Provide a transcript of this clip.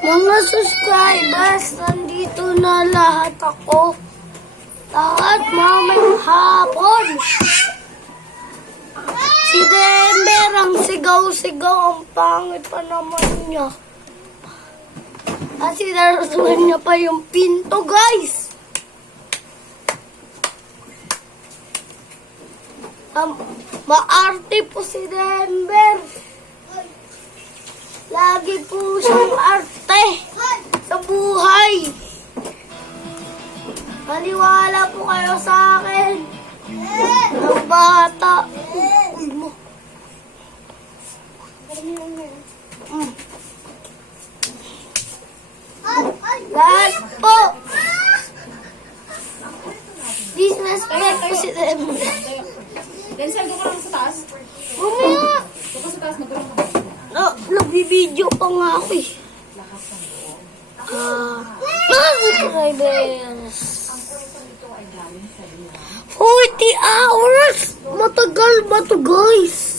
Mga subscribers, nandito na lahat ako. Lahat mamayang hapon. Si Denver ang sigaw-sigaw, ang pangit pa naman niya. At sinarasuhan niya pa yung pinto, guys. Maarte po si Denver. Lagi po siyang arte sa buhay. Maniwala po kayo sa akin. Ang bata. Lahat po. Disrespect po si Denver. Denzel, doon ka lang sa taas. Mamaya. Doon ka sa taas, magkaroon ka. Nagbibideo pa nga ako eh. Mga subscribers. 40 hours! Matagal ba to, guys?